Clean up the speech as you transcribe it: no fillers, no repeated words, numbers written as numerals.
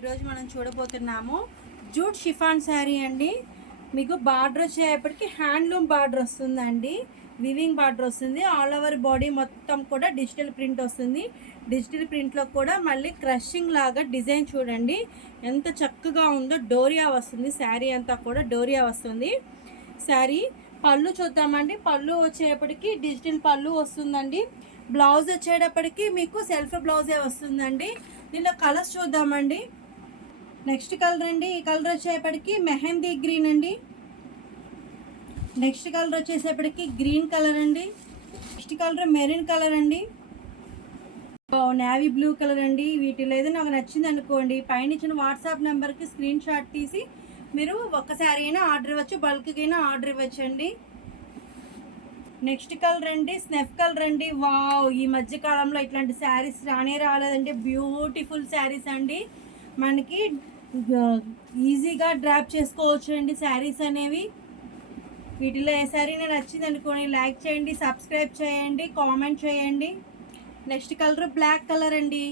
ఈరోజు మనం చూడబోతున్నాము జూట్ షిఫాన్ శారీ అండి. మీకు బార్డర్ వచ్చేప్పటికి హ్యాండ్లూమ్ బార్డర్ వస్తుందండి, వివింగ్ బార్డర్ వస్తుంది. ఆల్ ఓవర్ బాడీ మొత్తం కూడా డిజిటల్ ప్రింట్ వస్తుంది. డిజిటల్ ప్రింట్లో కూడా మళ్ళీ క్రషింగ్ లాగా డిజైన్ చూడండి ఎంత చక్కగా ఉందో. డోరియా వస్తుంది, శారీ అంతా కూడా డోరియా వస్తుంది. శారీ పళ్ళు చూద్దామండి. పళ్ళు వచ్చేప్పటికి డిజిటల్ పళ్ళు వస్తుందండి. బ్లౌజ్ వచ్చేటప్పటికి మీకు సెల్ఫ్ బ్లౌజే వస్తుందండి. దీనిలో కలర్స్ చూద్దామండి. నెక్స్ట్ కలర్ అండి, ఈ కలర్ వచ్చేప్పటికి మెహందీ గ్రీన్ అండి. నెక్స్ట్ కలర్ వచ్చేసేపటికి గ్రీన్ కలర్ అండి. నెక్స్ట్ కలర్ మెరూన్ కలర్ అండి. నేవీ బ్లూ కలర్ అండి. వీటిలో ఏదైనా నాకు నచ్చింది అనుకోండి, పైన ఇచ్చిన వాట్సాప్ నెంబర్కి స్క్రీన్ షాట్ తీసి మీరు ఒక్కసారి అయినా ఆర్డర్ ఇవ్వచ్చు, బల్క్కి అయినా ఆర్డర్ ఇవ్వచ్చండి. నెక్స్ట్ కలర్ అండి స్నెఫ్ కలర్ అండి. వావ్, ఈ మధ్య కాలంలో ఇట్లాంటి శారీస్ రాలేదండి. బ్యూటిఫుల్ శారీస్ అండి. మనకి ఈజీగా డ్రాప్ చేసుకోవచ్చు అండి శారీస్ అనేవి. వీటిలో ఏ శారీ నచ్చింది అనుకోండి, లైక్ చేయండి, సబ్స్క్రైబ్ చేయండి, కామెంట్ చేయండి. నెక్స్ట్ కలర్ బ్లాక్ కలర్ అండి.